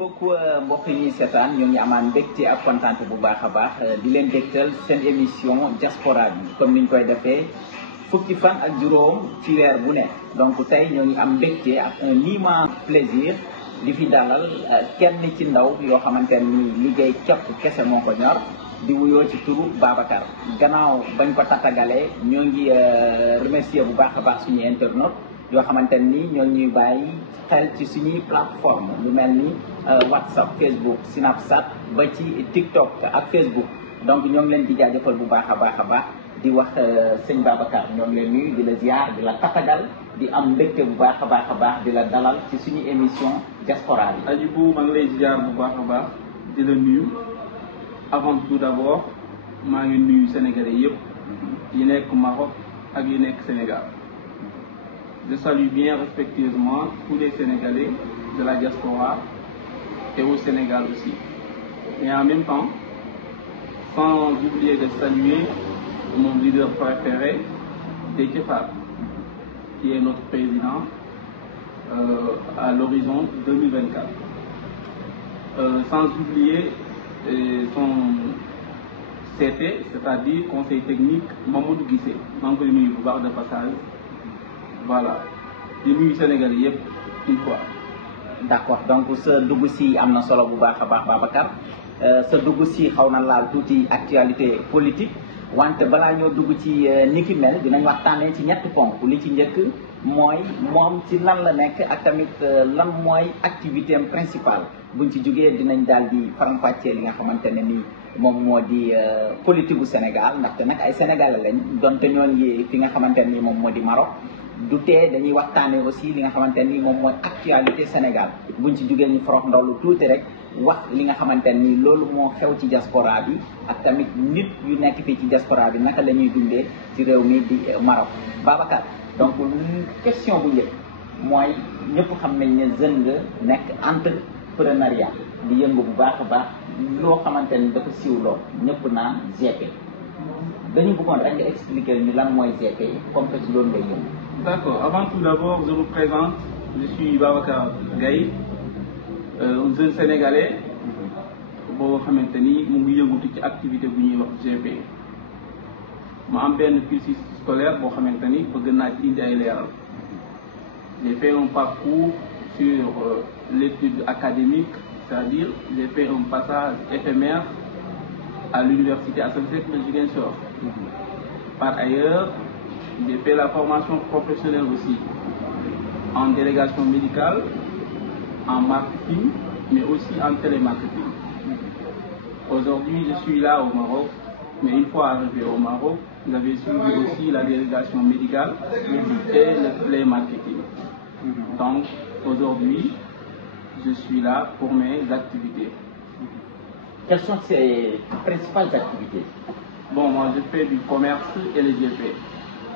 beaucoup mbokk yi ñuy seetaan ñoo ngi amaan mbégte ak kontaante bu baax a baax di leen dégtal seen émission diaspora bi comme niñ koy defee fukki fan ak juróom ci weer bu ne donc tey ñoo ngi am mbégte ak un immense plaisir di fi dalal kenn ci ndaw yoo xamante ni liggéey képp kese moo ko ñor di wuyoo ci turu Babacar gannaaw bañ ko tattagalee ñoo ngi remercier bu baax a baax suñu internaute yoo xamante ni ñoo ñuy bàyyi xel ci suñuy plateforme lu mel ni WhatsApp Facebook Snapchat ba ci TikTok ak Facebook donc ñoo ngi leen di jaajëfal bu baax a baax di wax sëñ Babacar ñoo ngi leen nuyu di la ziar di la tatagal di am mbégte bu baax a baax di la dalal ci suñu émission diaspora bi. Hadjibou maa ngi lay ziar bu baax a baax di la nuyu avant tout d'abord maa ngi nuyu sénégalais yëpp yi nekk Maroc ak yi nekk Sénégal. Je salue bien respectueusement tous les Sénégalais de la diaspora et au Sénégal aussi. Et en même temps, sans oublier de saluer mon leader préféré, Déthié Fall, qui est notre président à l'horizon 2024. Sans oublier son CT, c'est-à-dire Conseil technique Mamadou Guissé, membre du pouvoir de passage. Voilà di nuyu Sénégal yëpp une fois. d'accord donc sa dugg si am na solo bu baax a baax Babacar sa dugg si xaw na laal tuuti actualité politique wante balaa ñoo dugg ci ni ki mel dinañ waxtaanee ci ñetti ponk li ci njëkk mooy moom ci lan la nekk ak tamit lan mooy activité am principale buñ ci jógee dinañ daal di faram-fàccee li nga xamante ne nii moom moo di politique bu Sénégal ndaxte nag ay sénégalais lañ donte ñoo ngi fi nga xamante ne nii moom moo di Maroc. du tee dañuy waxtaanee aussi li nga xamante ni moom mooy actualité Sénégal buñ ci jógee ñu forox ndollu tuuti rek wax li nga xamante ni loolu moo xew ci diaspora bi ak tamit nit yu nekk fii ci diaspora bi naka la ñuy dundee ci réew mi di Maroc. Babacar donc question bu njëkk mooy ñëpp xam nañ ne jeune nga nekk entrepreneuriat di yëngu bu baax a baax loo xamante ni dafa siiw lool ñëpp naan GP dañu bëggoon rek nga expliquer ñu lan mooy GP comme que ci loolu ngay yëngu. D'accord. Avant tout d'abord, je vous présente. Je suis Babacar Gaye, un jeune sénégalais boo xamante ni mu ngi yëngatu ci activité bu ñuy wax GP. ma am benn cursus scolaire boo xamante ni bëgg naa ci indi ay leeral. J'ai fait un parcours sur l'étude académique, c'est-à-dire j'ai fait un passage éphémère à l'université Assane Seck de Ziguinchor. Par ailleurs, j'ai fait la formation professionnelle aussi en délégation médicale, en marketing, mais aussi en télémarketing. Aujourd'hui, je suis là au Maroc, mais une fois arrivé au Maroc, j'avais suivi aussi la délégation médicale et le télémarketing. Donc, aujourd'hui, je suis là pour mes activités. Quelles sont ces principales activités? Bon, moi, je fais du commerce et le GP.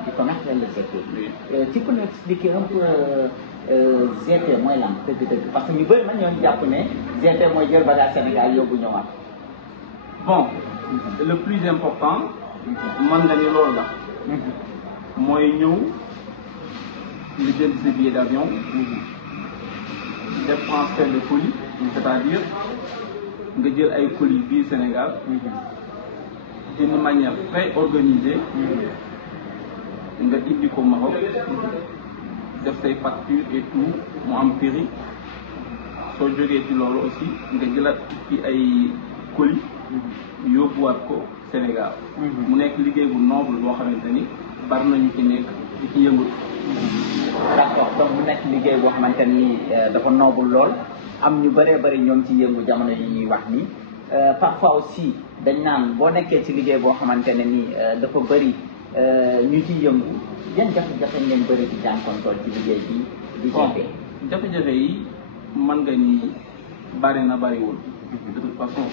Du commerce et le GP. Oui. Tu peux nous expliquer un peu GP mooy lan dëgg-dëgg parce que ñu bëri nag ñoo ngi jàpp ne GP mooy jël bagage Sénégal yóbbu ñëwaat. Bon, le plus important mën nga ni loolu la. mooy ñëw li jënd sa billet d'avion. def transfert de colis. c'est-à-dire nga jël ay colis biir Sénégal. d'une manière très organisée. nga indi ko Maroc def say facture et tout mu am prix soo jógee ci loolu aussi nga jëlaat ci ay colis yóbbuwaat ko Sénégal. mu nekk liggéey bu noble boo xamante ni bari nañu ci nekk di ci yëngu. d'accord donc mu nekk liggéey boo xamante ni dafa noble lool am ñu bëree bëri ñoom ci yëngu jamono yi ñuy wax ni parfois aussi dañ naan boo nekkee ci liggéey boo xamante ne ni dafa bëri. ñu ci yëngu yan jafe-jafe ngeen bëri ci jànkontool ci liggéey bi di GP. jafe-jafe yi mën nga ni bari na bariwul. de toute façon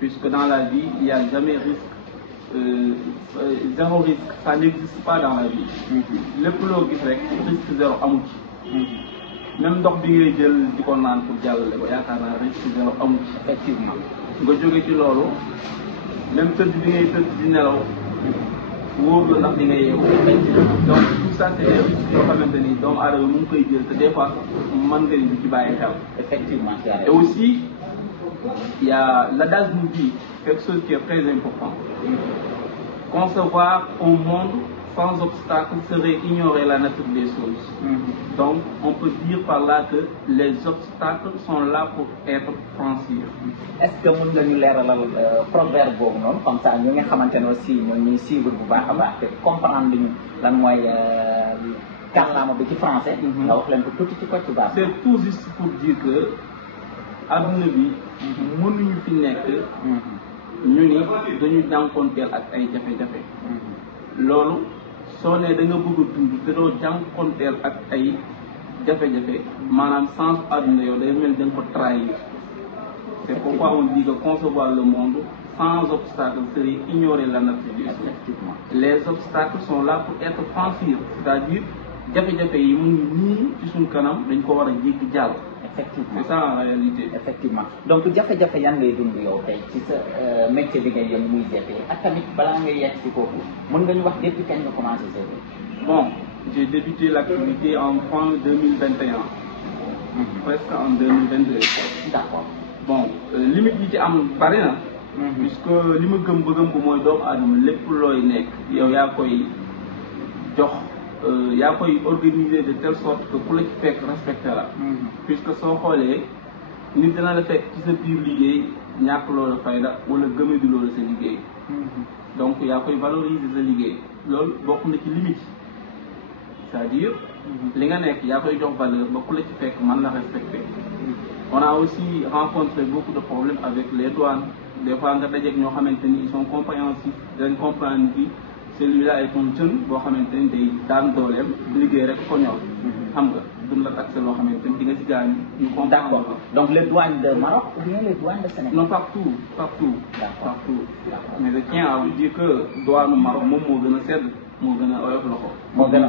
puisque dans la vie il y a jamais risque zéro risque ça n'existe pas dans la vie. lépp loo gis rek risque zéro amu ci. même ndox bi ngay jël di ko naan pour jàllale ko yaakaar naa risque zéro amu ci. effectivement nga jóge ci loolu même tëdd bi ngay tëdd di nelaw. wóor la ndax di nga yeewu donc tout ça c'est des risques yoo xamante ni doomu aadama mu ngi koy jël te des fois mën nga ni ci bàyyi xel. Effectivement. Et aussi il y a l'adage nous dit quelque chose qui est très important. Concevoir un monde sans obstacle serait ignorer la nature des choses. Donc, on peut dire par là que les obstacles sont là pour être franchis. Est-ce que mën nga ñu leeralal proverbe boobu noonu comme ça ñu nga xamante ne aussi ñoo ñuy suivre bu baax a baax te comprendre ñu lan mooy kàllaama bi ci français. nga wax leen ko tuuti ci Kocc Barma. C'est tout juste pour dire que adduna bi mënuñu fi nekk ñu ni dañu jànkonteel ak ay jafe-jafe. loolu soo nee da nga bëgg a dund te doo jànkonteel ak ay jafe-jafe maanaam sens àdduna yow day mel da nga ko trahir. C'est pourquoi on dit que concevoir le monde sans obstacle serait ignorer la nature des choses. Les obstacles sont là pour être franchis, c'est-à-dire jafe-jafe yi mu ngi nii ci suñ kanam dañ ko war a jéggi jàll. Effectivement. C'est ça en réalité. Effectivement donc jafe-jafe yan ngay dund yow tey ci sa métier bi ngay yëngu muy GP ak tamit balaa ngay yegg ci kooku mën nga ñu wax depuis kañ nga commencé GP. Bon, j'ai débuté l'activité en fin 2021. Presque en 2022. D'accord. Bon limite yi ci am bari na. puisque li ma gëm ba gëm ko mooy doomu aadama lépp looy nekk yow yaa koy jox yaa koy organiser de telle sorte que ku la ci fekk respecté la. puisque soo xoolee nit dina la fekk ci sa biir liggéey ñàkk loola fayda wala gëme du loola sa liggéey. donc yaa koy valoriser sa liggéey loolu bokk na ci limite c'est-à-dire li nga nekk yaa koy jox valeur ba ku la ci fekk man la respecté. On a aussi rencontré beaucoup de problèmes avec les douanes. Des fois, on a des gens qui sont compréhensifs, ils comprennent que celui-là est un jeune, qui est dans le dolem, obligé de connaître. D'accord. Donc les douanes de Maroc ou bien les douanes de Sénégal? Non, partout. Partout. Mais je tiens à vous dire que les douanes de Maroc, moi, je suis moo gën a oyof loxo. moo gën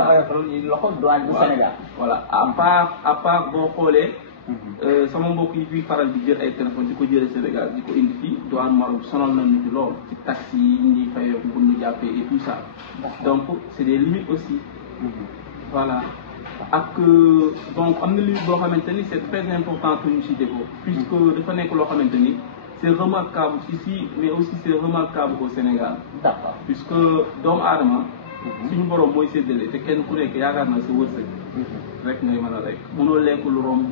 a oyof loxo douane bu Sénégal. Voilà à part boo xoolee. sama mbokk yi fii faral di jël ay téléphone di ko jëlee Sénégal di ko indi fii douane Maroc sonal nañu ci lool ci taxi yi ñuy fayoo bu ñu jàppee et tout ça. donc c'est des limites aussi. voilà ak donc am na limite boo xamante ni c'est très important que ñu cité ko. puisque dafa nekk loo xamante ni c'est remarquable ici mais aussi c'est remarquable au Sénégal. d'accord puisque doomu aadama. suñu borom mooy séddale te kenn ku nekk yaakaar na sa wërsëg. rek ngay mën a rek mënoo lekk lu romb.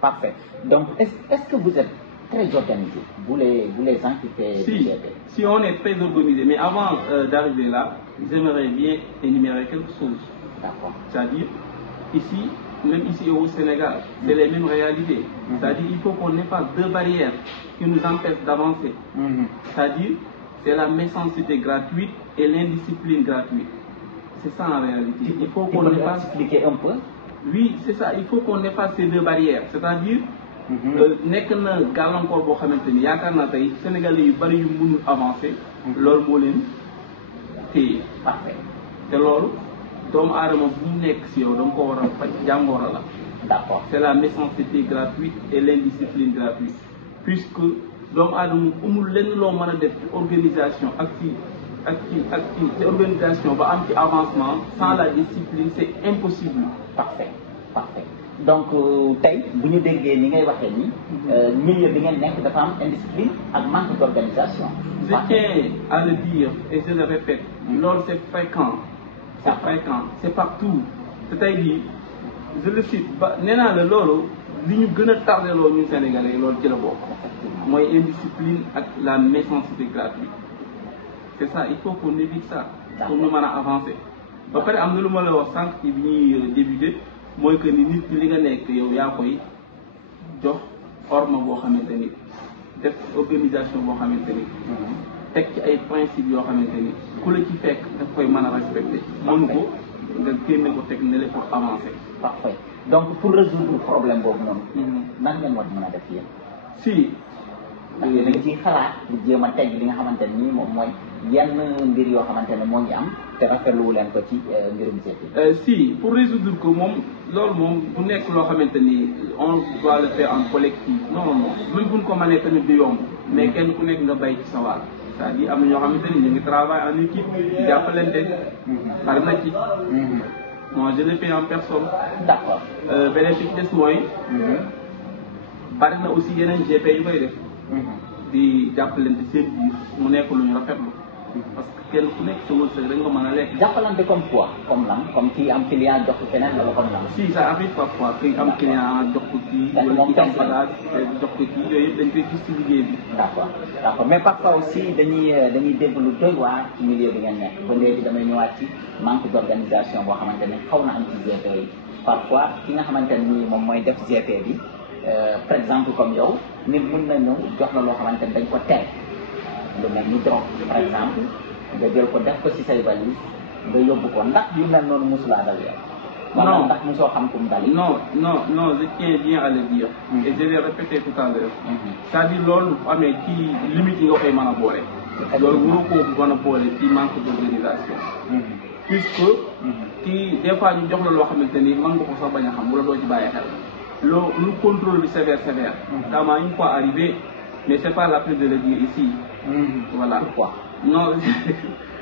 Parfait. Donc, est-ce que vous êtes très organisé, vous les gens qui font Si on est très organisé, mais avant d'arriver là, j'aimerais bien énumérer quelque chose. D'accord. C'est-à-dire, ici, même ici au Sénégal, c'est les mêmes réalités. C'est-à-dire qu'il faut qu'on n'ait pas deux barrières qui nous empêchent d'avancer. C'est-à-dire, c'est la méchanceté gratuite et l'indiscipline gratuite. C'est ça en réalité. Il faut qu'on n'ait pas... expliquer un peu. Oui, c'est ça. Il faut qu'on efface ces deux barrières. C'est-à-dire, nekk na gàllankoor boo xamante ni yaakaar naa tey Sénégalais yu bari yu mënul avancer. loolu moo leen téye. Parfait. te loolu doomu aadama bu mu nekk si yow da nga ko war a faj jàngoro la. D'accord. C'est la méchanceté gratuite et l'indiscipline gratuite. Puisque doomu aadama amul lenn loo mën a def ci organisation ak ci organisation ba am ci avancement sans la discipline c'est impossible. Parfait. Donc tey bu ñu déggee ni ngay waxee ni milieu bi ngeen nekk dafa am indiscipline ak manque d'organisation. Je tiens à le dire et je le répète. loolu c'est fréquent. C'est partout. te tey jii je le cite ba nee naa la loolu li ñu gën a tardé loolu ñun Sénégalais loolu ci la bokk. mooy indiscipline ak la méchanceté gratuite. C'est ça, il faut qu'on évite ça pour ñu mën a avancer. ba pare am na lu ma la wax sànq ci bi ñuy débuté mooy que ni nit ki li nga nekk yow yaa koy jox orma boo xamante ni def organisation boo xamante ni teg ci ay principes yoo xamante ni ku la ci fekk daf koy mën a respecter. mënu ko nga génne ko teg ne pour avancer. Parfait. Donc pour résoudre problème boobu noonu. nan ngeen war mën a def yéen. si. ndax yéen a ngi ciy xalaat di jéem a teg li nga xamante ni moom mooy yenn mbir yoo xamante ne moo ngi am te rafetlu leen ko ci mbirum GP. si pour résoudre ko moom loolu moom du nekk loo xamante ni on doit le faire en collectif non même buñ ko mënee tamit du yomb mais kenn ku nekk nga bay ci sa wàll. c'est-à-dire am na ñoo xamante ni ñu ngi travail en équipe di jàppalante bari na ci moi je l'ai fait en personne d'accord beneen bi ci des mooy bari na aussi yeneen GP yu koy def di jàppalante seen biir mu nekk lu ñu rafetlu parce que kenn ku nekk sa wërsëg rek nga mën a lekk. jàppalante comme quoi comme lan comme kii am client jox ko keneen wala comme lan. si ça arrive parfois kii am client jox ko kii. wala kii am bagage jox ko kii yooyu yëpp dañ koy gis ci liggéey bi. d'accord mais parfois aussi dañuy dégg lu doy waar ci milieu bi ngeen nekk ba léegi damay ñëwaat ci manque d'organisation boo xamante ne xaw na am ci GP yi parfois ki nga xamante ne nii moom mooy def GP bi par exemple comme yow nit mën na ñëw jox la loo xamante ne dañ ko teel lu mel ni drogue par exemple nga jël ko def ko ci say valise nga yóbbu ko ndax yu mel noonu mosulaa dal yow. non ndax mosoo xam kum dal. non je tiens bien à le dire. et je l'ai répété tout à l'heure. c'est-à-dire loolu amee ci limite yi nga koy mën a boole. loolu mënoo koo mën a boole ci manque d'organisation. puisque ci des fois ñu jox la loo xamante ni mën nga ko sax bañ a xam wala doo ci bàyyi xel. lu contrôle bi sévère. ça m'a une fois arrivé mais c'est pas la peine de le dire ici. voilà pourquoi. non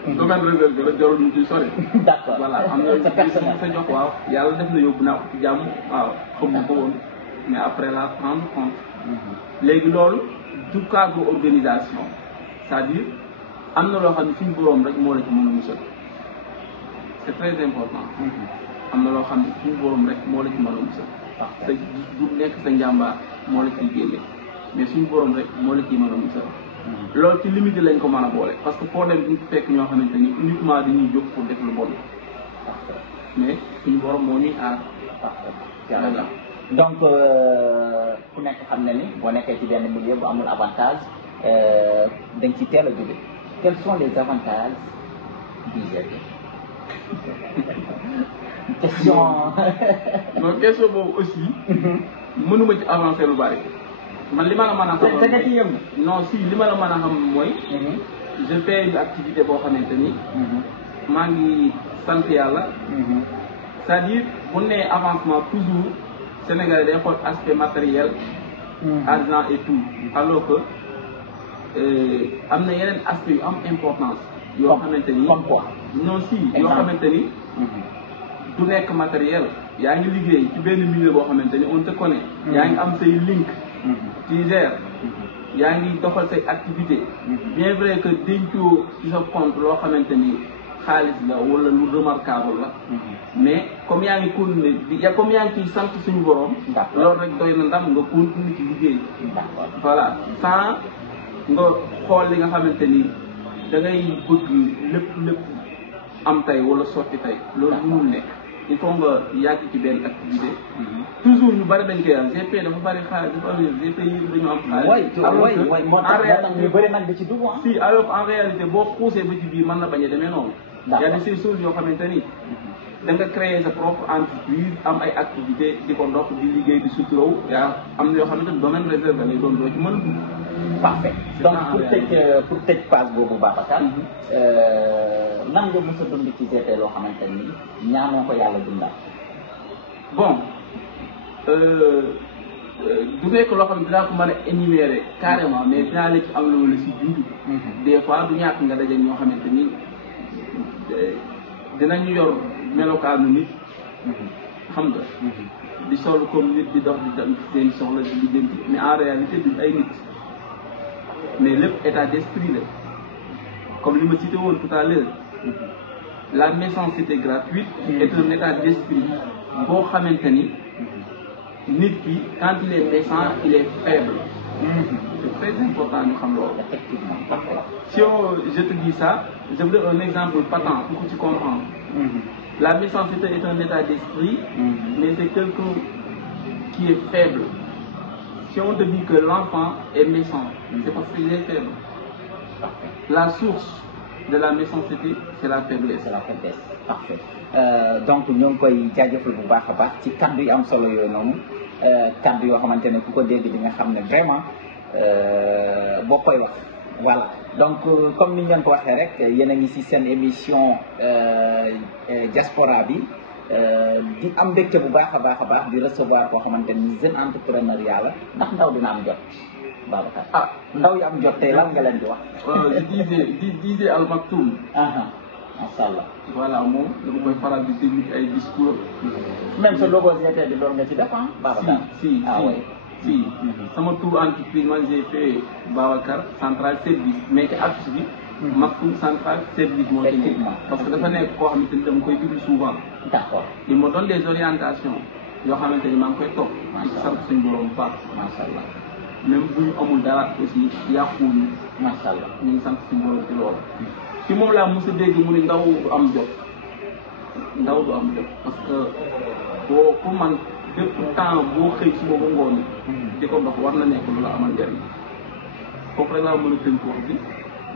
domaine réservé la jarul ñu ciy sori. d'accord voilà am na sa jox waaw yàlla def na yóbbu naa ko ci jàmm waaw xamu ko woon mais après la prendre compte. léegi loolu du cadre organisation c'est-à-dire am na loo xam ne suñu boroom rek moo la ci mën a musal c'est très important. am na loo xam ne suñu boroom rek moo la ci mën a musal. te du nekk sa njàmbaar moo la ciy génne mais suñu boroom rek moo la ciy mën a musal. loolu ci limite lañ ko mën a boole parce que foo dem duñ fekk ñoo xamante ni uniquement dañuy jóg pour def lu bon mais suñu borom moo ñuy aar. yàlla donc ku nekk xam na ni boo nekkee ci benn milieu bu amul avantage dañ ci teel a jóge quels sont les avantages du GP. question boobu aussi mënuma ci avancer lu bari. man li ma la mën a xam non si li ma la mën a xam mooy je fais une activité boo xamante ni maa ngi sant yàlla c'est-à-dire bu nee avancement toujours Sénégal day xool aspect matériel argent et tout alors que am na yeneen aspect yu am importance yoo xamante ni non si yoo xamante ni du nekk matériel yaa ngi liggéey ci benn milieu boo xamante ni on te connaît yaa ngi am say link ci gère yaa ngi doxal say activité bien vrai que dencoo ci sa compte loo xamante ni xaalis la wala lu remarquable la mais comme yaa ngi continuer comme yaa ngi ciy sant suñu borom loolu rek doy na ndam nga continuer ci liggéey voilà sans nga xool li nga xamante ni da ngay bëgg lépp am tay wala sotti tay loolu mënul nekk il faut nga yàgg ci benn activité toujours ñu bari dañ koy am GP dafa bari xaalis dafa am GP yi dañu am xaalis moo tax ñu bëri nag da ci dugg si alors en réalité boo xuusee ba ci biir mën na bañ a demee noonu y a des choses yoo xamante ni da nga créer sa propre entreprise am ay activité di ko dox di liggéey di suturaw yaa am na yoo xamante ni domaine réservé lay doon doo ci mën a dugg parfait donc pour tëj phase boobu Babacar lan nga mos a dund ci GP loo xamante ni ñaanoo ko yàlla dundal. bon du nekk loo xam ne dinaa ko mën a énumérer carrément mais dinaa la ci am lu la si junj. des fois du ñàkk nga daje ñoo xamante ni dinañu yor melokaanu nit. xam nga. di sol comme nit di dox di dem seen soxla di lijjanti mais en réalité duñ ay nit. mais lépp état d'esprit la comme li ma cité woon tout à l'heure la méchanceté gratuite est un état d'esprit boo xamante ni nit ki quand il est méchant il est faible c'est très important ñu xam loolu si je te dis ça je vous donne un exemple patent pour que tu comprends la méchanceté est un état d'esprit mais c'est quelqu'un qui est faible. Si on te dit que l'enfant est méchant, c'est parce qu'il est faible. La source de la méchanceté, c'est la faiblesse. C'est la faiblesse. Parfait. Donc ñoo ngi koy jaajëfal bu baax a baax ci kaddu yi am solo yooyu noonu kaddu yoo xamante ne ku ko dégg di nga xam ne vraiment boo koy wax. Voilà donc comme ni ñu leen ko waxee rek yéen a ngi ci seen émission diaspora bi. di am mbégte bu baax a baax di recevoir koo xamante ni jeune entrepreneuriat la ndax ndaw dina am jot Babacar ndaw yi am jot tey lan nga leen di wax. je disais Al Maktoum. macha allah. voilà moom dama koy faral di déglu ay discours. même sa logo GT bi doon nga ci def Babacar. si sama tour entreprise man j'ai fait Babacar central service mais ci affiche bi. Maktoum central service moo ci nekk. parce que dafa nekk koo xamante ni dama koy déglu souvent. d'accord il me donne des orientations yoo xamante ni maa ngi koy topp. di sant suñu borom bu baax. macha allah. même bu ñu amul dara aussi yàquwuñu. macha allah ñu ngi sant suñu borom ci loolu. ci moom laa mos a dégg mu ne ndaw du am jot parce que boo pour man bépp temps boo xëy suba ba ngoon di ko dox war na nekk lu la amal njëriñ foofu rek laa mën a tënk wax bi.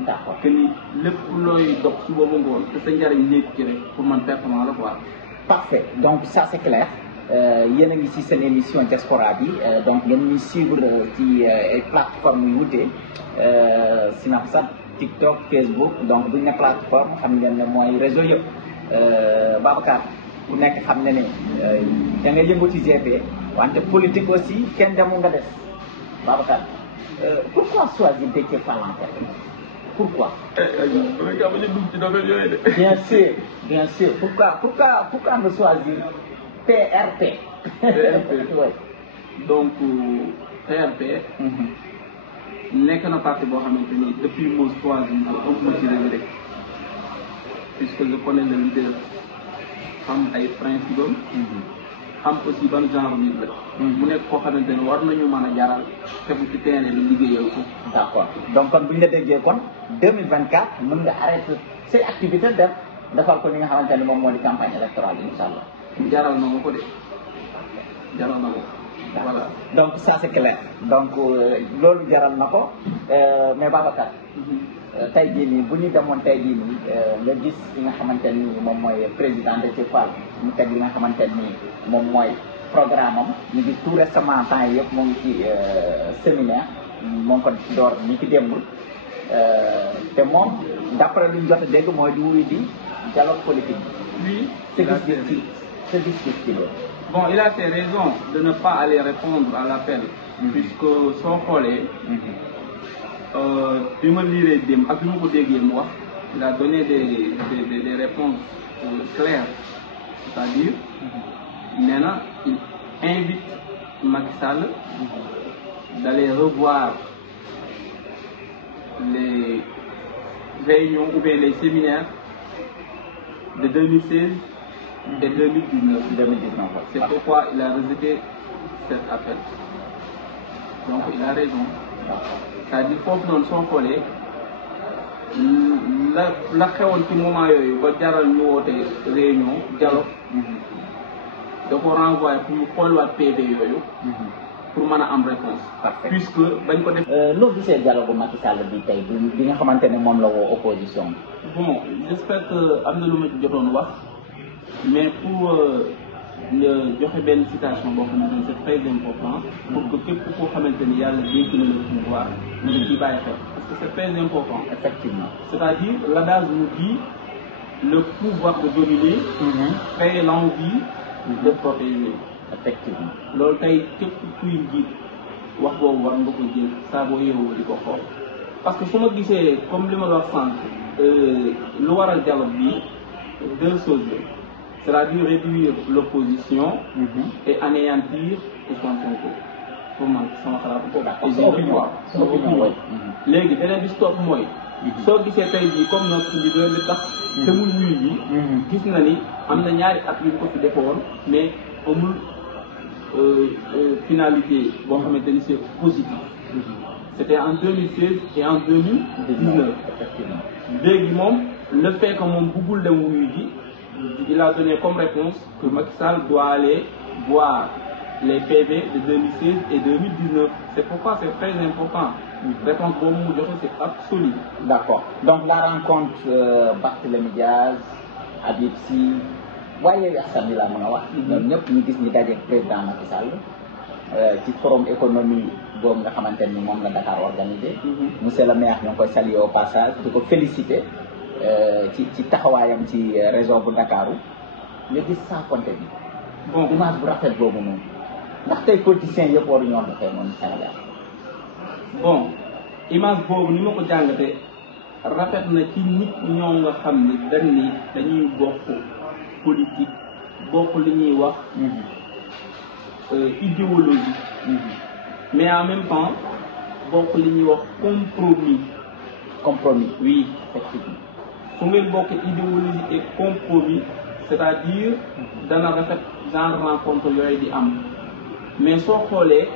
d'accord que ni lépp looy dox suba ba ngoon te sa njëriñ nekk ci rek pour man pertement la quoi. parfait donc ça c'est clair. yéen a ngi ci seen émission diaspora bi donc ngeen ñuy suivre ci ay plateformes yu wute Snapchat TikTok Facebook donc buñ ne plateforme xam ngeen ne mooy réseau yëpp Babacar ku nekk xam ne ne da nga yëngu ci GP wante politique aussi kenn demul nga des Babacar pourquoi choisir Déthié Fall en fait pourquoi. bien sûr pourquoi nga choisir PRP. oui. donc PRP. nekk na parti boo xamante ni depuis mo choisi ko ci rek puisque je connais le leader xam ay principe xam aussi ban genre nit la. mu nekk koo xamante ni war nañu mën a jaral tegu ci terrain bi liggéeyal ko. d'accord donc kon bu ñu la déggee kon 2024 mën nga arrêter say activités defal ko li nga xamante ni moom moo di campagne électorale bi incha allah. jaral na ma ko de jaral na ma ko. voilà donc ça c'est clair donc loolu jaral na ko mais Babacar. tey jii nii bu ñu demoon tey jii nii nga gis li nga xamante ni moom mooy président Déthié Fall mu teg li nga xamante ni moom mooy programme am ñu gis tout récemment temps yii yëpp moo ngi ci séminaire moo ngi ko door ni ki démb te moom d'après lu ñu jot a dégg mooy di wuyu di dialogue politique bi. oui. Bon, il a ses raisons de ne pas aller répondre à l'appel, puisque son collègue, il a donné des réponses claires, c'est-à-dire, maintenant, il invite Macky Sall d'aller revoir les réunions ou bien les séminaires de 2016 et 2019. C'est pourquoi il a rejeté cet appel. Donc il a raison. C'est-à-dire qu'il faut son collègue, la xewoon ci moment yooyu ba jaral ñu woote réunion dialogue da ko renvoyer pour ñu xoolwaat PV yooyu pour mën a am réponse. puisque bañ ko def. loo gisee dialogue Macky Sall bi tey bi nga xamante ne moom la woo opposition. Bon, j'espère que am na lu ma ci jotoon wax mais pour joxe benn citation boo xamante ni c'est très important pour que képp koo xamante ni yàlla dénk na le pouvoir nga ciy bàyyi xel parce que c'est très important. Effectivement. C'est-à-dire l'adage nous dit le pouvoir de dominer crée l'envie de protéger. Effectivement. loolu tey képp kuy njiit wax boobu war nga ko jël saa boo yeewoo di ko xool parce que su ma gisee comme li ma la wax sànq lu waral dialogue bi deux choses la c'est-à-dire réduire l'opposition et anéantir Ousmane Sonko pour man sama xalaat boobu. sa opinion léegi beneen bi stop mooy soo gisee tey jii comme notre leader li tax te muy wuyu ji gis na ni am na ñaari at yu ko fi defoon mais amul finalité boo xamante ni c'est positif. C'était en 2016 et en 2019. léegi moom le fait que moom bëggul dem wuyu ji il a donné comme réponse que Macky Sall doit aller voir les PV de 2016 et 2019. C'est pourquoi c'est très important. Réponse boobu mu joxe c'est absolu. D'accord. Donc la rencontre Barthélémy Diaz, Habib Sy waaye askan wi laa mën a wax. ñoom ñëpp ñu gis ñu daje président Macky Sall ci forum économie boobu nga xamante ni moom la Dakar organisé. monsieur le maire ñoo ngi koy saluer au passage di ko féliciter ci taxawaayam ci région bu Dakaru nga gis sans compter bi. bon image bu rafet boobu noonu ndax tey politiciens yëpp waru ñoo doxee noonu Sénégal. bon image boobu ni ma ko jàngatee rafet na ci nit ñoo nga xam ni dañ ni dañuy bokk politique bokk li ñuy wax idéologie mais en même temps bokk li ñuy wax compromis oui effectivement fu ngeen bokk idéologie et compromis c'est-à-dire dana rafet genre rencontre yooyu di am mais soo xoolee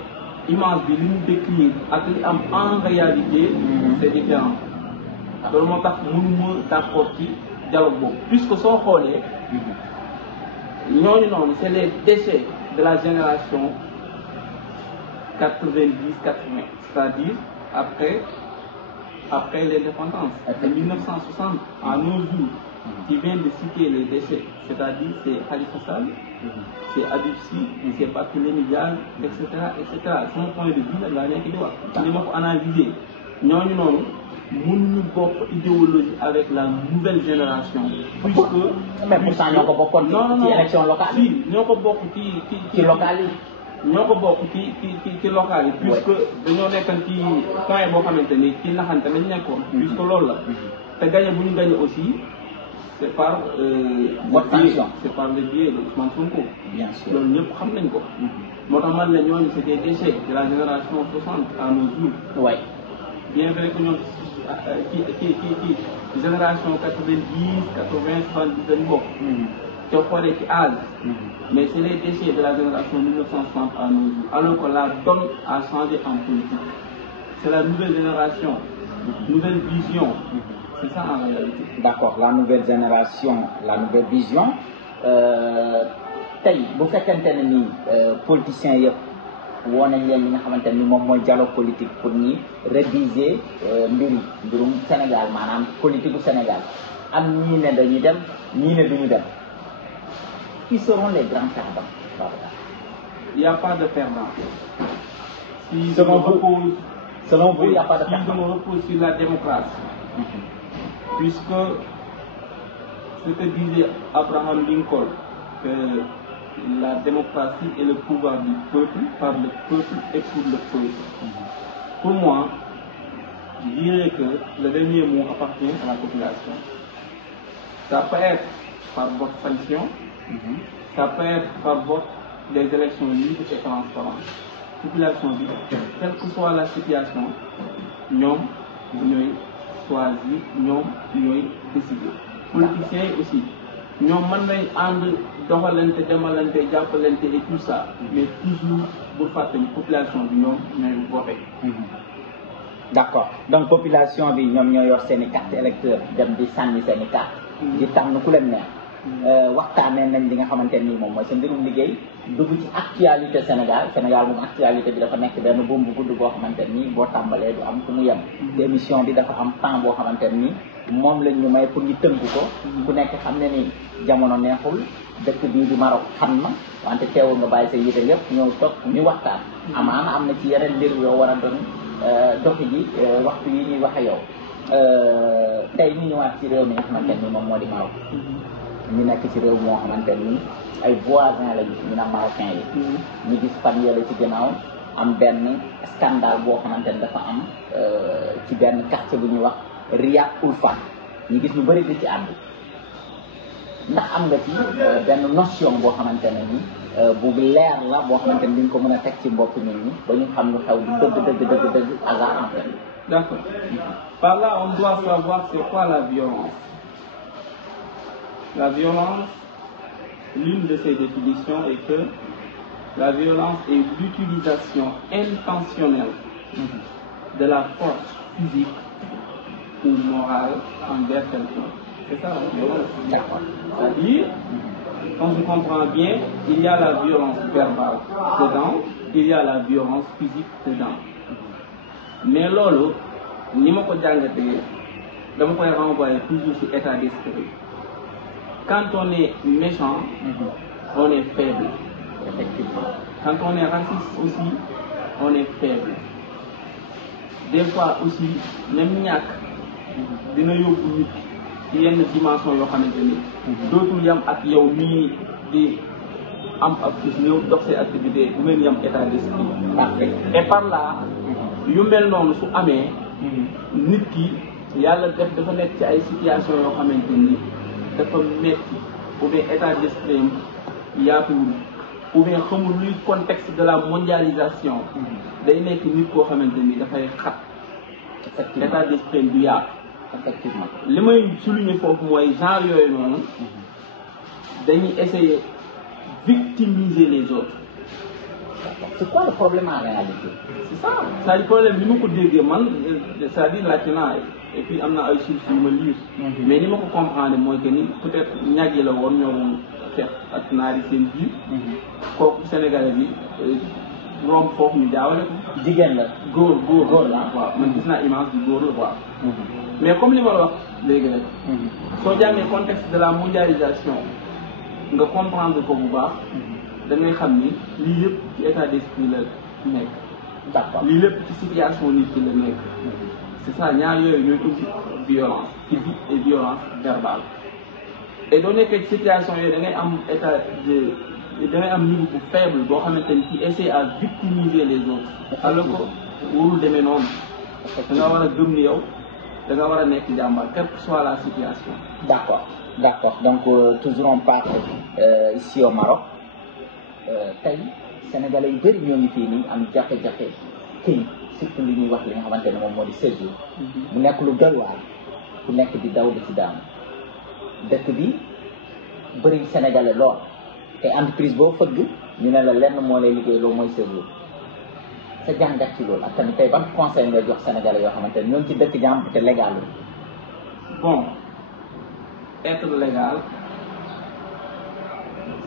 image bi li mu décrire ak li am en réalité c'est différent loolu moo tax mënuma d'accord ci dialogue boobu puisque soo xoolee ñooñu noonu c'est les déchets de la génération 90-80 c'est-à-dire après l'indépendance de 1960 à nos jours qui vient de citer les déchets c'est-à-dire c'est Khalifa Sall c'est Habib Sy c'est Barthélémy Dias etc sama point de vue nag laa nekk di wax ni ma ko analyser ñooñu noonu mënuñu bokk idéologie avec la nouvelle génération puisque mais pourtant ñoo ko bokkoon ci élection locale si ñoo ko bokk ci locale yi ñoo ko bokk ci locale yi puisque dañoo nekkan ci point boo xamante ni ci naxante lañ nekkoon puisque loolu la te gagné bu ñu gagné aussi c'est par c'est par le biais de Ousmane Sonko bien sûr loolu ñëpp xam nañ ko moo tax man la ñooñu c'est des déchets de la génération 60 à nos jours ouais bien vrai que ñoom ci génération 90 80 70 dañu bokk soo xoolee ci âge mais c'est les déchets de la génération 1960 à nos jours alors que la donne a changé en politique c'est la nouvelle génération nouvelle vision c'est ça en réalité d'accord la nouvelle génération la nouvelle vision tey bu fekkente ne ni politiciens yëpp woo nañ leen li nga xamante ni moom mooy dialogue politique pour ñi réviser mbirum Sénégal maanaam politique bu Sénégal am ñii ne dañuy dem ñii ne duñu dem qui seront les grands perdants il n'y a pas de perdant si selon vous il n'y a pas de si perdant je me repose sur la démocratie puisque ce que disait Abraham Lincoln que la démocratie est le pouvoir du peuple, par le peuple et pour le peuple. Pour moi, je dirais que le dernier mot appartient à la population. Ça peut être par votre sanction, ça peut être par vote des élections libres et transparentes. Population libre, quelle que soit la situation, ñoom ñooy choisir, ñoom ñooy décider. Politiciens yi aussi. ñoom mën nañ ànd doxalante demalante jàppalante et tout ça mais toujours bu fàttali population bi ñoom ñooy voté. d'accord donc population bi ñoom ñoo yor seen i carte électeur dem di sànni seen i carte di tànn ku leen neex waxtaanee nañ li nga xamante nii moom mooy sa mbirum liggéey dugg ci actualité Sénégal moom actualité bi dafa nekk benn buum bu gudd boo xamante nii boo tàmbalee du am fu mu yem te émission bi dafa am temps boo xamante nii moom lañ ñu may pour ñu tënk ko ku nekk xam ne ni jamono neexul dëkk bii di Maroc xam na wante teewul nga bàyyi sa yite yëpp ñëw toog ñu waxtaan amaana am na ci yeneen mbir yoo war a doon doxi ji waxtu yi ñuy waxe yow tey ñu ñëwaat ci réew mi nga xamante ni moom moo di Maroc ñu nekk ci réew moo xamante ni ay voisins lañu ñu naan marocain yi ñu gis fan yële ci ginnaaw am benn scandale boo xamante ni dafa am ci benn quartier bu ñuy wax Riyad Ulfa ñu gis ñu bëri di ci ànd ndax am nga ci benn notion boo xamante ne ni bu leer la boo xamante ni di nga ko mën a teg ci bopp nit ñi ba ñu xam lu xew dëgg hasard en fait. D'accord. Par là, on doit savoir c'est quoi la violence. La violence, l'une de ses définitions est que la violence est l'utilisation intentionnelle de la force physique ou morale envers quelqu'un. C'est ça la violence. D'accord. C'est-à-dire, quand je comprends bien, il y a la violence verbale dedans, il y a la violence physique dedans. Mais loolu ni ma ko jàngatee dama koy renvoyer toujours ci état d'esprit. Quand on est méchant, on est faible. Effectivement. Quand on est raciste aussi, on est faible. Des fois aussi même ñàkk dina yóbbu nit ci yenn dimension yoo xamante ni dootul yam ak yow mii di am ak ñëw dox say activité bu ngeen yam état d'esprit. Parfait. Et par là yu mel noonu su amee nit ki yàlla dafa nekk ci ay situation yoo xamante ni dafa metti ou bien état d'esprit yaatuwul ou bien xamul luy contexte de la mondialisation day nekk nit koo xamante ni dafay xat état d'esprit du yaatu effectivement li may souligner foofu mooy genre yooyu noonu dañuy essayer victimiser les autres. C'est quoi le problème en réalité? C'est ça. C'est-à-dire le problème, ni ma ko déggee man c'est-à-dire laajte naa et puis am na ay sources yu ma lire. mais ni ma ko comprendre mooy que ni peut-être ñag yi la woon ñoo doon xeex ak naari seen biir. kooku Sénégalais bi romb foofu ñu jaawale ko. jigéen la. góor la waaw man gis naa image bi góor la quoi. mais comme li ma la wax léegi nag. soo jàngee contexte de la mondialisation nga comprendre ko bu baax. da ngay xam ni lii yëpp ci état d'esprit la nekk. d'accord lii lépp ci situation nit ki la nekk. c'est ça ñaar yooyu ñooy aussi violence physique et violence verbale. et doo nekkee ci situation yooyu da ngay am état de da ngay am niveau bu faible boo xamante ni ci essaie à victimiser les autres. alors que warul demee noonu. da nga war a gëm ni yow da nga war a nekk jàmbaar quelle que soit la situation. d'accord donc toujours on part ici au Maroc. tey sénégalais yu bëri ñoo ngi fii nii am jafe-jafe këyit surtout li ñuy wax li nga xamante ne moom moo di séjour. mu nekk lu doy waar ku nekk di daw di ci daanu dëkk bi bëri sénégalais lool te entreprise boo fëgg ñu ne la lenn moo lay liggéey loolu mooy séjour sa jàngat ci loolu ak tamit tey ban conseil ngay jox sénégalais yoo xamante ne ñoo ngi ci dëkk jàmm te légal. bon être légal.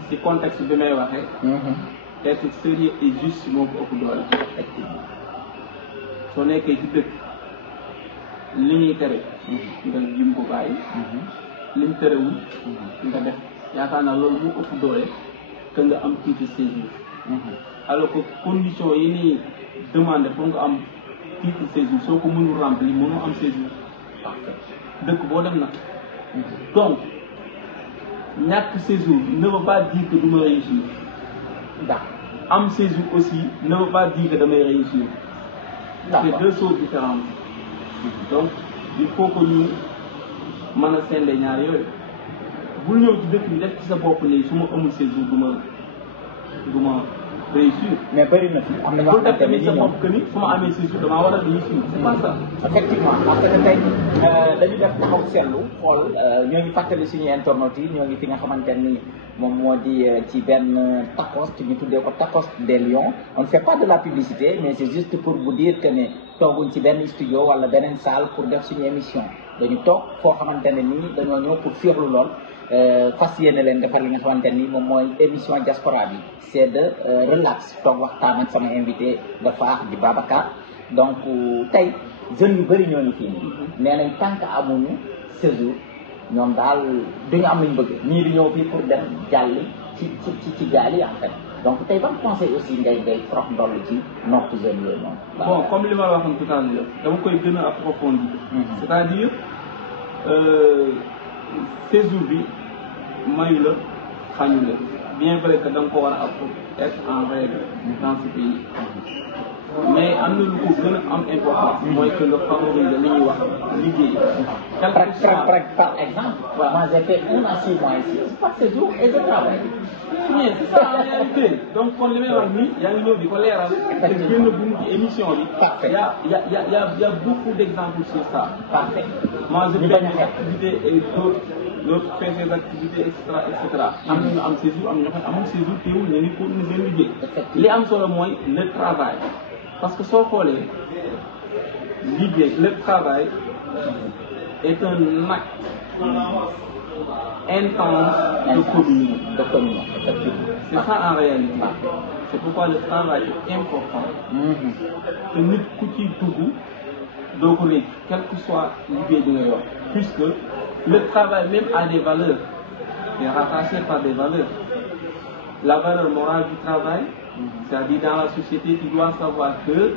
ci contexte bi may waxee. être sérieux et juste moo ko ëpp doole. soo nekkee ci dëkk li ñuy tere. nga jim ko bàyyi. li ñu terewul. nga def yaakaar naa loolu moo ëpp doole que nga am titre séjour. alors que condition yi ñuy demandé pour nga am titre séjour soo ko mënul remplir mënoo am séjour. dëkk boo dem nag. donc. ñàkk séjour ne veut pas dire que du ma réussir. ndax am séjour aussi ne veut pas dire que damay réussir. c'est deux choses différentes. donc il faut que ñu mën a sende ñaar yooyu bul ñëw ci dëkk bi def ci sa bopp nii su ma amul séjour du ma réussir. mais bëri na fi am na ñoo xamante ne sa bopp que ni su ma amee séjour damaa war a réussir c'est pas ça. effectivement parce que tey dañu def taxaw seetlu xool ñoo ngi fàttali suñu internautes yi ñoo ngi fi nga xamante ni moom moo di ci benn tacos ñu tuddee ko tacos des Lions. on ne fait pas de la publicité mais c'est juste pour vous dire que ne tooguñ ci benn studio wala beneen salle pour def suñu émission dañu toog foo xamante ne nii dañoo ñëw pour fiirlu lool. fas yéene leen defar li nga xamante ni moom mooy émission diaspora bi c'est de relax toog waxtaan ak sama invité nga faax di Babacar donc tey jeunes yu bëri ñoo ngi fii nii nee nañ tant que amuñu séjour ñoom daal duñu am luñ bëgg ñii di ñëw fii pour dem jàlli ci gaal yi en fait donc tey ban conseil aussi ngay prox ndoll ci nokk jeunes yooyu noonu. bon comme li ma la waxoon tout à l'heure dama koy gën a approfondir. c'est-à-dire séjour bi mayu la xañu la bien vrai que da nga ko war a être en règle dans ce pays mais am na lu ko gën a am importance mooy que nga favoriser li ñuy wax liggéey. par exemple. voilà moi j'ai fait 1 à 6 mois ici par séjour et je travaille. bien c'est ça en réalité donc kon li may wax nii yaa ngi ñëw di ko leeral. te génn buñ ci émission bi. parfait y a beaucoup d'exemples sur ça. parfait. moi je fais des activités et d'autres fait des activités et cetera. am na ñu am séjour am na ñoo xam ne amul séjour teewul ñu ngi continuer seen liggéey. li am solo mooy le travail. parce que soo xoolee liggéey le travail est un acte intense de communion. C'est ça en réalité. C'est pourquoi le travail est important. te nit ku ci dugg doo ko réccu quel que soit liggéey bi nga yor puisque le travail même a des valeurs est rattaché par des valeurs. La valeur morale du travail, c'est-à-dire dans la société, tu dois savoir que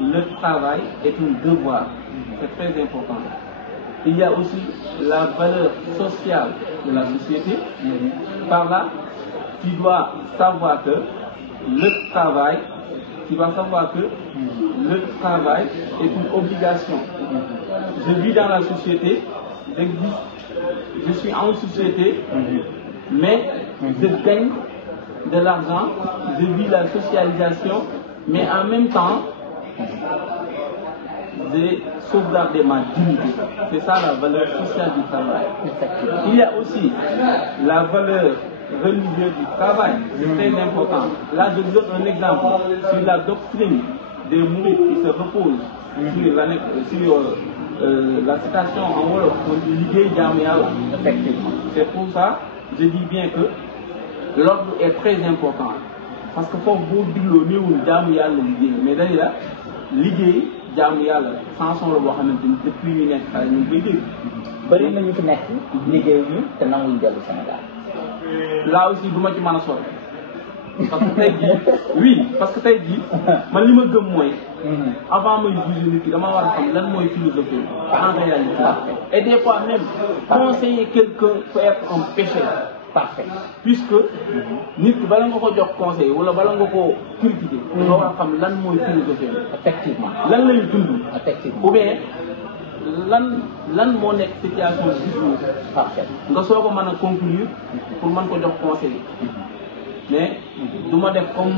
le travail est un devoir. C'est très important. Il y a aussi la valeur sociale de la société. Par là, tu dois savoir que le travail, tu vas savoir que le travail est une obligation. Je vis dans la société, j'existe, je suis en société, mais je gagne de l'argent, je vis la socialisation, mais en même temps, j'ai sauvegardé ma dignité. C'est ça la valeur sociale du travail. Il y a aussi la valeur religieuse du travail, c'est très important. Là, je vous donne un exemple sur la doctrine des mourides qui se repose sur la citation en wolof pour liggéey jaamu yàlla. Effectivement. C'est pour ça je dis bien que l'ordre est très important parce que foofu boo digloo néewul jaamu yàlla liggéey mais dañu la liggéey jaamu yàlla chanson la boo xamante ni depuis ñu nekk xale ñu ngi koy dégg. bëri na ñu fi nekk liggéeyuñu te nanguñ dellu Sénégal. Là aussi du ma ci mën a sori parce que tey jii oui parce que tey jii man li ma gëm mooy avant may juger nit ki dama war a xam lan mooy philosophie en réalité. Et des fois même conseiller quelqu'un peut être un péché. Parfait. Puisque nit ki bala nga ko jox conseil wala bala nga ko critiquer nga war a xam lan mooy philosophie. Effectivement. lan lay dund. Effectivement. Ou bien lan moo nekk situation du jour. Parfait. nga soo ko mën a conclure pour mën ko jox conseil. Mais du ma def comme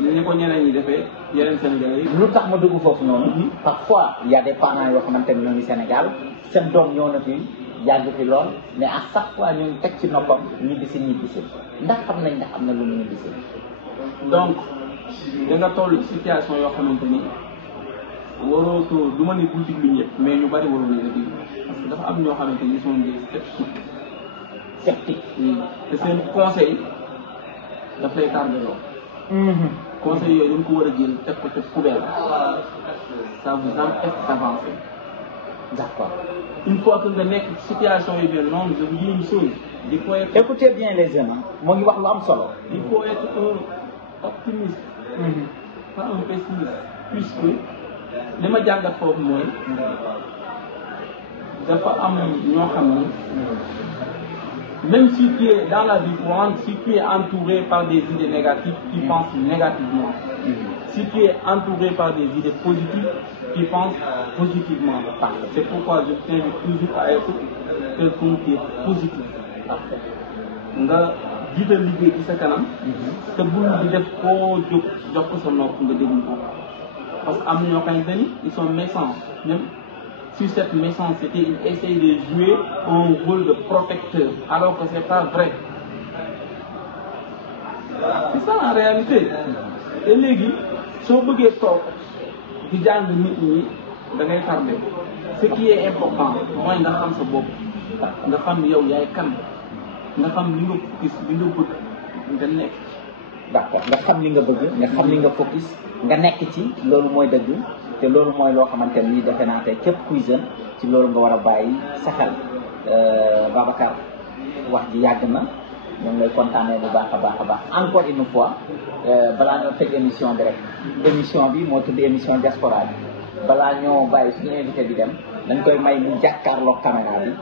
ni ko ñeneen ñi defee yeneen Sénégalais yi. lu tax ma dugg foofu noonu. Parfois il y a des parents yoo xamante ne ñoo ngi Sénégal seen doom ñëw na fi yàgg fi lool mais à chaque fois ñu teg ci noppam ñibbisi ndax xam nañ ndax am na lu mu ñibbisi. Donc da nga toll situation yoo xamante ni waroo ko du ma ni politique lu ñëpp mais ñu bari waroo leen a déglu parce que dafa am ñoo xamante ni sont des sceptiques. te seen conseil daf lay tardé lool. conseil yooyu dañ ko war a jël teg ko ca poubelle ça vous empêche d'avancer. D'accord. Une fois que nga nekk situation yu mel noonu je vous dis une chose. il faut être. Écoutez bien les jeunes moo ngi wax lu am solo. il faut être un optimiste. pas un pessimiste. puisque li ma jàngat foofu mooy dafa am ñoo xam ni même si tu es dans la vie courante, si tu es entouré par des idées négatives, tu penses négativement. Si tu es entouré par des idées positives, tu penses positivement. C'est pourquoi je t'invite toujours à être quelqu'un qui est positif. Nga jiital liggéey ci sa kanam. te bul di def koo jóg jox ko sa nopp nga déglu ko. parce que am na ñoo xamante ni ils sont méchants même. Sur cette méchanceté, ils essayent de jouer un rôle de protecteur, alors que c'est pas vrai. C'est ça en réalité. Et léegi soo bëggee toog di jàng nit ñi da ngay tardé. Ce qui est important mooy nga xam sa bopp, nga xam yow yaay kan, nga xam li nga gis li nga bëgg nga nekk. D'accord nga xam li nga bëgg nga xam li nga focus nga nekk ci loolu mooy dëgg. te loolu mooy loo xamante ni defe naa tey képp kuy jeune ci loolu nga war a bàyyi sa xel Babacar wax ji yàgg na ñoom lay kontaanee bu baax a baax encore une fois balaa ñoo tëj émission bi rek émission bi moo tudd émission diaspora bi balaa ñoo bàyyi suñu invité bi dem dañ koy may mu jàkkaarloog caméra bi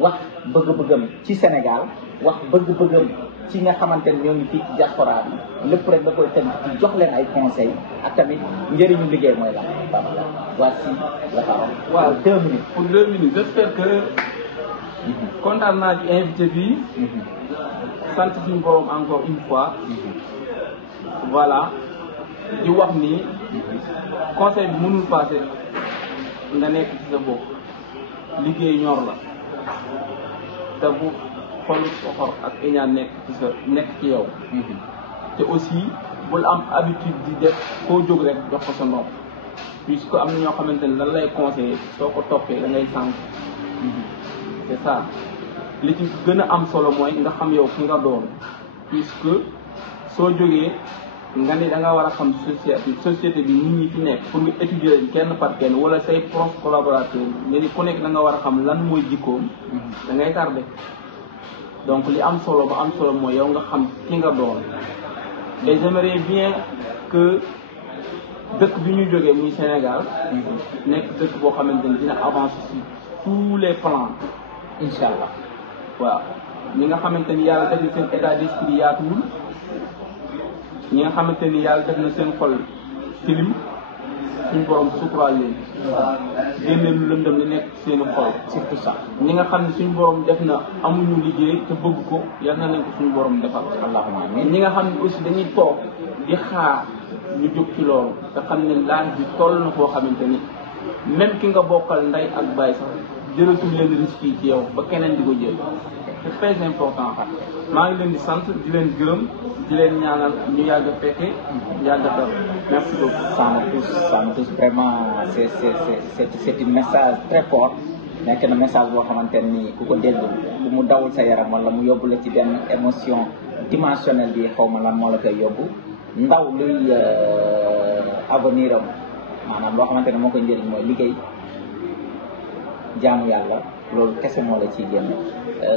wax bëgg-bëggam ci Sénégal wax bëgg-bëggam ci nga xamante ni ñoo ngi fii ci diaspora bi lépp rek da koy tënk ci jox leen ay conseils ak tamit njëriñu liggéey mooy la Babacar voici la parole. waaw 2 minutes. pour 2 minutes j'espère que kontaan naa ci invité bi. sant suñu borom encore une fois. voilà di wax ni conseil bi mënul passé nga nekk ci sa bopp liggéey ñor la te bu xol soxor ak iñaan nekk ci yow. te aussi bul am habitude di def koo jóg rek jox ko sa nopp puisque am na ñoo xamante ne lan lay conseiller soo ko toppee da ngay sànq. c'est ça li ci gën a am solo mooy nga xam yow ki nga doon puisque soo jógee nga ne da nga war a xam société bi nit ñi fi nekk pour nga étudier leen kenn par kenn wala say proches collaborateurs nga ni ku nekk da nga war a xam lan mooy jikkoom. da ngay tardé. donc li am solo ba am solo mooy yow nga xam ki nga doon et j'aimerais bien que dëkk bi ñu jógee muy Sénégal nekk dëkk boo xamante ni dina avancer sur tous les plans. incha allah. waaw ñi nga xamante ni yàlla def na seen état d'esprit yaatuwul ñi nga xamante ni yàlla def na seen xol tilim suñu borom suturaal leen génne lu lëndëm li nekk seeni xol. surtout ça ñi nga xam ne suñu borom def na amuñu liggéey te bëgg ko yal na leen ko suñu borom defal. allahumma amiin. ñi nga xam ne aussi dañuy toog di xaar ñu jóg ci loolu te xam ne laaj bi toll na foo xamante ni même ki nga bokkal ndey ak baay sax jëlatul leen risque yi ci yow ba keneen di ko jël. c'est très important maa ngi leen di sant di leen gërëm di leen ñaanal ñu yàgg a fekke yàgg a dal merci beaucoup. ça me touche vraiment c'est un message très fort nekk na message boo xamante ni ku ko dégg bu mu dawul sa yaram wala mu yóbbu la ci benn émotion dimensionnelle bi xaw ma lan moo la koy yóbbu ndaw luy avenir am maanaam loo xamante ne moo koy njëriñ mooy liggéey jaamu yàlla loolu kese moo la ciy génn.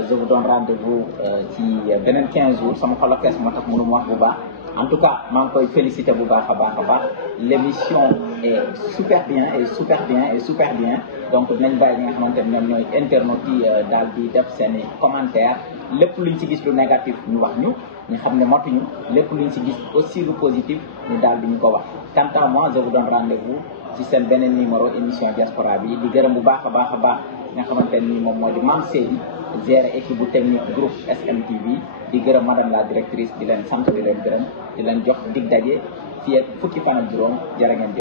Je vous donne rendez-vous ci beneen 15 jours sama xol ak kees moo tax mënu ma wax bu baax en tout cas maa ngi koy féliciter bu baax a baax l'émission est super bien donc dinañ bàyyi ñi nga xamante ne ñoom ñooy internautes yi daal di def seen i commentaire lépp luñ ci gis lu négatif ñu wax ñu xam ne matuñu lépp luñ ci gis aussi lu positif ñu daal di ñu ko wax. Quant à moi je vous donne rendez-vous ci seen beneen numéro émission diaspora bi di gërëm bu baax a baax nga xamante ni moom moo di Mame Seydi gérer équipe bu technique groupe SMTV di gërëm madame la directrice di leen sant di leen gërëm di leen jox dig daje fii ak fukki fan ak juróom jërë ngeen jëf